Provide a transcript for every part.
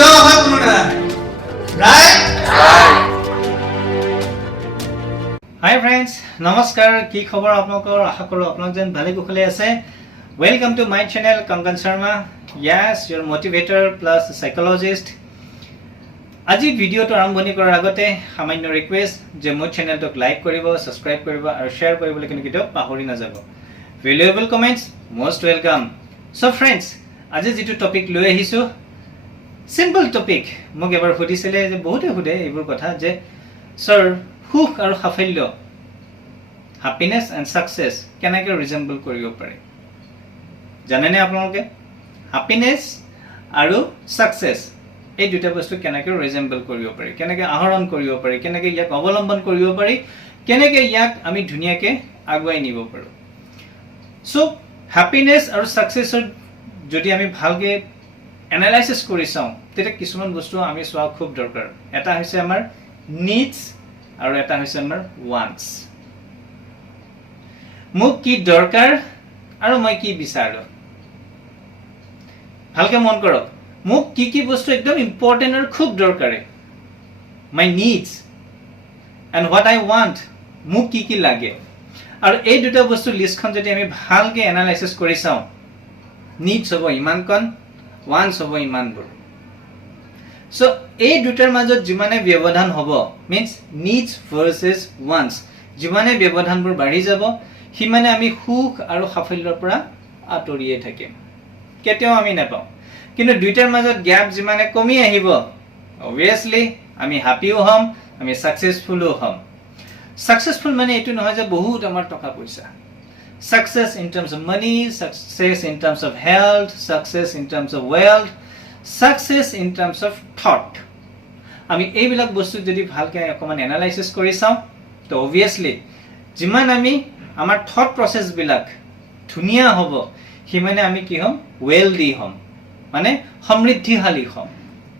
কিয় হয় কোনো নাজানে ৰাইট Hi friends, namaskar. কি খবৰ আপোনালোকৰ আশা কৰো আপোনালোক যেন ভালে কুশলে আছে Welcome to my channel Kankan Sharma. Yes, your motivator plus psychologist. আজি ভিডিওটো আৰম্ভণি কৰাৰ আগতে সামান্য ৰিকুৱেষ্ট যে মোৰ চেনেলটোক লাইক কৰিব, সাবস্ক্ৰাইব কৰিব আৰু শেয়াৰ কৰিবলৈ কিন্তু পাহৰি নাযাব Valuable comments most welcome. So friends, আজি যেটো টপিক লৈ আহিছো simple topic মোক এবাৰ সুধিছিলে যে বহুতে সুধে এইবোৰ কথা যে sir সুখ আৰু সাফল্য happiness and success কেনেকৈ ৰিজেম্বল কৰিব পাৰে জানেনে আপোনালোকে happiness আৰু success এই দুটা বস্তু কেনেকৈ ৰিজেম্বল কৰিব পাৰি কেনেকৈ আহৰণ কৰিব পাৰি কেনেকৈ ইয়াক অৱলম্বন কৰিব পাৰি কেনেকৈ ইয়াক আমি ধুনিয়াকৈ আগুৱাই নিব পাৰো সো happiness আৰু successৰ যদি আমি ভালকৈ এনালাইসিস কৰি চাওঁ তেতিয়া কিছুমান বস্তু আমি চোৱা খুব দৰকাৰ এটা হৈছে আমাৰ needs আৰু এটা হৈছে আমাৰ wants মোক কি দৰকাৰ আৰু মই কি বিচাৰো ভালকে মন কৰক মোক কি বস্তু একদম ইম্পৰ্টেন্ট আৰু খুব দৰকাৰে my needs and what I want মোক কি লাগে আৰু এই দুটা বস্তু লিষ্টখন যদি আমি ভালকে এনালাইসিস কৰি চাওঁ needs হ'ব ইমানকন wants হ'ব ইমানবোৰ So, এই দুটাৰ মাজত যিমানে ব্যৱধান হ'ব means needs versus wants যিমানে ব্যৱধানবোৰ বাঢ়ি যাব হিমানে আমি সুখ আৰু সাফল্যৰ পৰা আঁতৰিয়ে থাকিম কেতিয়াও আমি নাপাওঁ কিন্তু দুইটাৰ মাজত গ্যাপ যিমানে কমি আহিব obviously আমি হ্যাপিও হম আমি সাকসেসফুলও হম সাকসেসফুল মানে এটো নহয় যে বহুত আমাৰ টকা পইচা success in terms of money success in terms of health success in terms of wealth success in terms of thought আমি এইবিলাক বস্তু যদি ভালকে অকমান এনালাইসিস কৰি চাওঁ তো obviously যিমান আমি আমাৰ thought process বিলাক ধুনিয়া হ'ব হিমানে আমি কি হম wealthy হম মানে সমৃদ্ধিশালী হম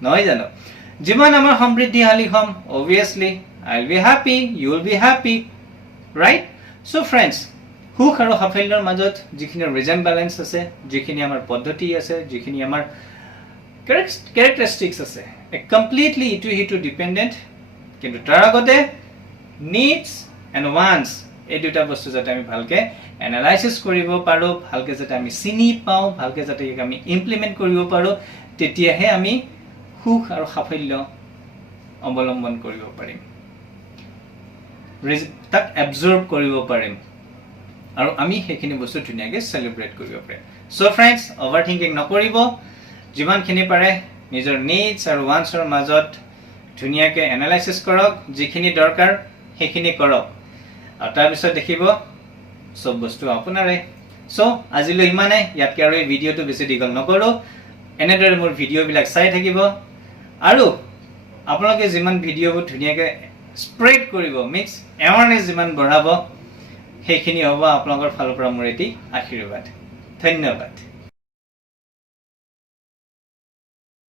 নহয় জানো যিমান আমাৰ সমৃদ্ধিশালী হম obviously I'll be happy you will be happy right so friends সুখ আৰু সাফল্যৰ মাজত যিখিনি ৰিজেম্বলেন্স আছে যিখিনি আমাৰ পদ্ধতি আছে যিখিনি আমাৰ characteristics আছে completely itu dependent কিন্তু তাৰ আগতে needs and wants এই দুটা বস্তু যাতে আমি ভালকে এনালাইসিস কৰিব পাৰো ভালকে যাতে আমি চিনি পাও ভালকে যাতে আমি ইমপ্লিমেন্ট কৰিব পাৰো তেতিয়াহে আমি সুখ আৰু সাফল্য অৱলম্বন কৰিব পাৰিম তাক এবজৰ্ব কৰিব পাৰিম আৰু আমি হেখিনি বস্তু ধুনিয়াকে সেলিব্ৰেট কৰিব পাৰিম সো ফ্ৰেন্ডস ওভাৰথিংকিং নকৰিব যিমানখিনি পাৰে নিজৰ needs আৰু wants ৰ মাজত ধুনিয়াকে এনালাইসিস কৰক যিখিনি দৰকাৰ হেখিনি কৰক আৰু তাৰ পিছত দেখিব সব বস্তু আপোনাৰে সো আজিলৈ ইমানে ইয়াতকে আৰু এই ভিডিওটো বেছি দীঘল নকৰো এনেদৰে মোৰ ভিডিও বিলাক চাই থাকিব আৰু আপোনালোকে যিমান ভিডিওবোৰ ধুনিয়াকে স্প্ৰেড কৰিব মিক্স এৱাৰনেস যিমান বঢ়াব হেখিনি হ'ব আপোনালোকৰ ফালৰ পৰা মোৰ এটি আশীৰ্বাদ ধন্যবাদ